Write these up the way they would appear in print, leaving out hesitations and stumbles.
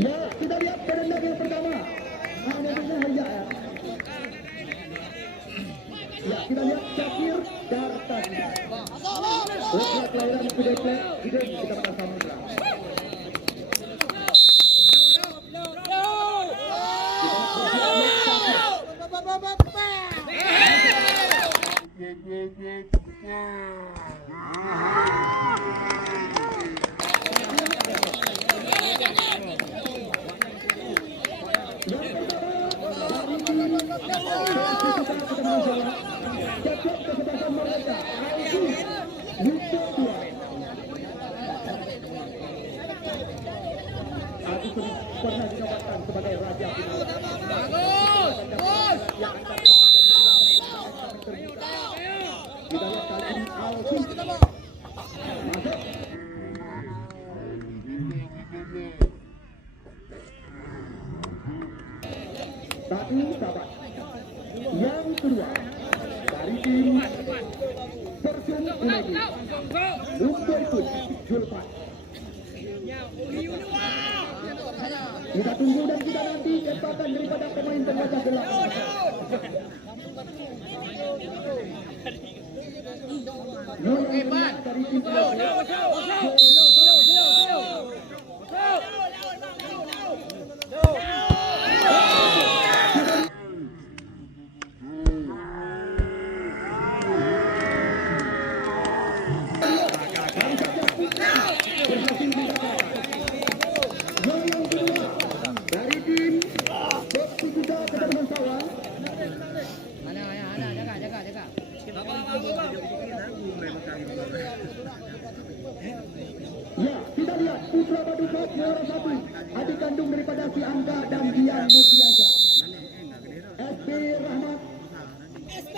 Ya, kita lihat penendang yang pertama. Hanya bisa Haria ya. Ya, kita lihat Syakir Dartan. Usia kelahiran Kudeple, Iden Kecamatan Samudra. Pernah dinobatkan sebagai raja final. Bagus, bos. Kita lihat kali ini Alfi masuk. Satu sahabat. Yang kedua dari tim Persum Unagi Rumput Julpan. Kita tunggu dan kita nanti tembakan daripada pemain penjaga gelap. Hebat dari tim Ya, kita lihat Putra Paduka juara 1, adik kandung daripada si Angga dan Dian Nurdiansyah. SB Rahmat. SB.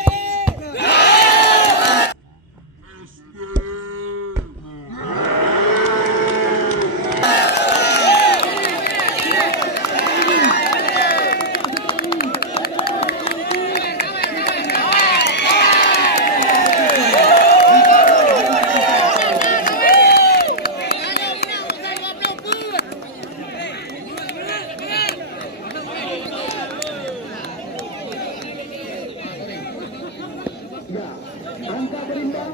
Ya, angka berimbang.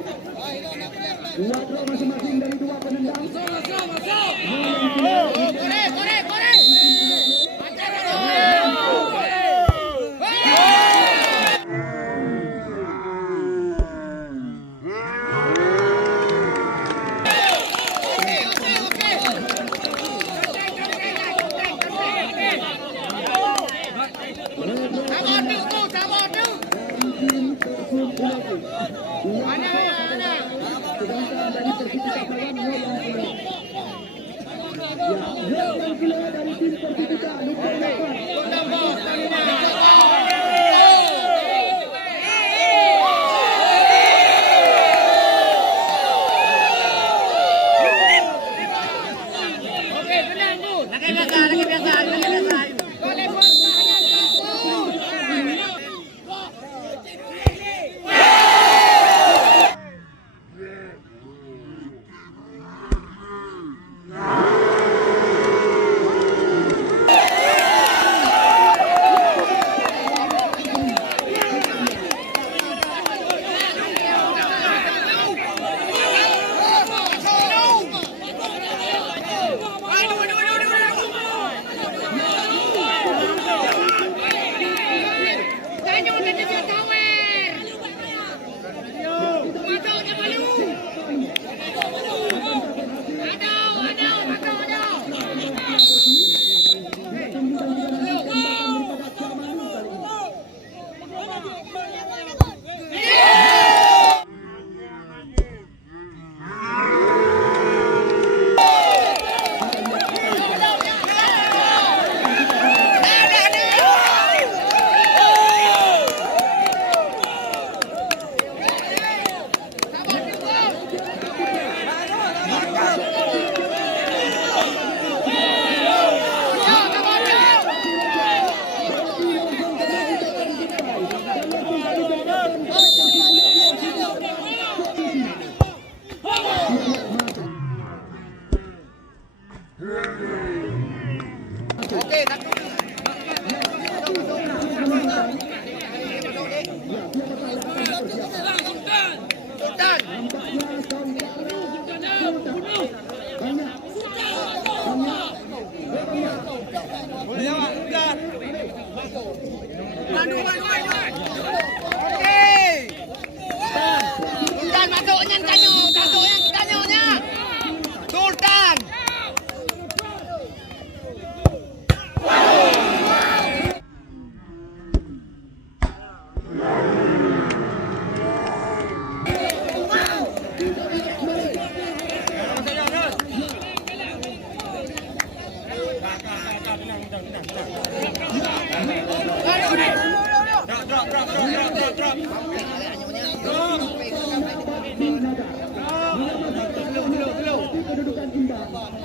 Dua draw masing-masing dari dua penendang.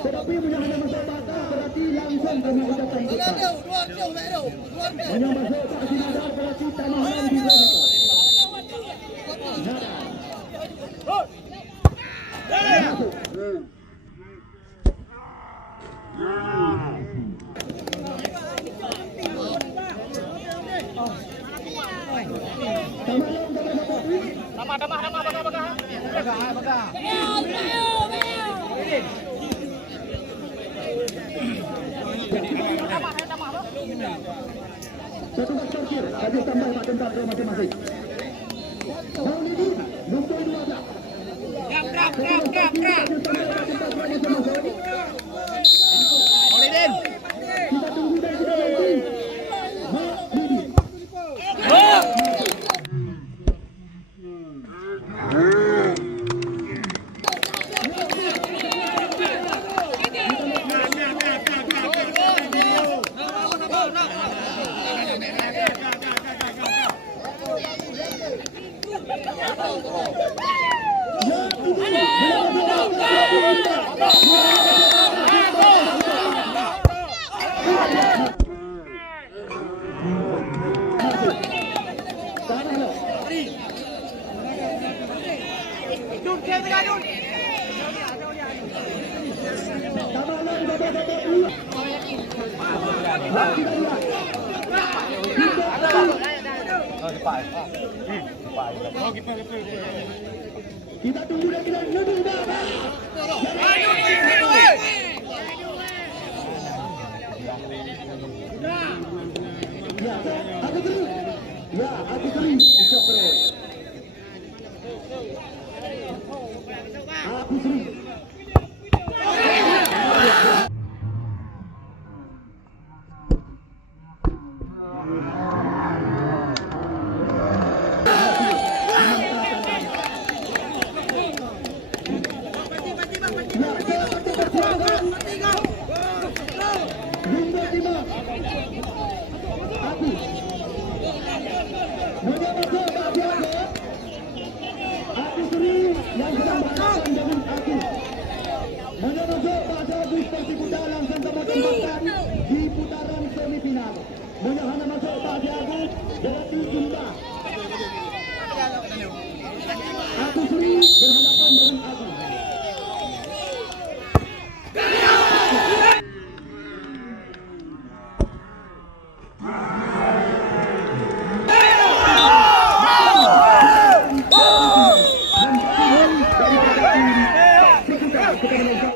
Tetapi punya hanya masuk batas berarti langsung kami ucapkan kita. Hanya masuk tak sinadar berarti tanaman di sana. Masuk. Satu bak parkir, habis tambah mak tempat ke masing-masing. Maulidi, nombor 12. Maulidin. Kita tunggu dan kita nanti. Maulidi. Kita tunggu dan kita nunggu Baba. Ya, aku terus. Ya, aku terus. Bisa terus. Aku terus. Di putaran semifinal, Mojohana masuk Pak Agus, berarti jumlah. Aku Sri berhadapan dengan Agus.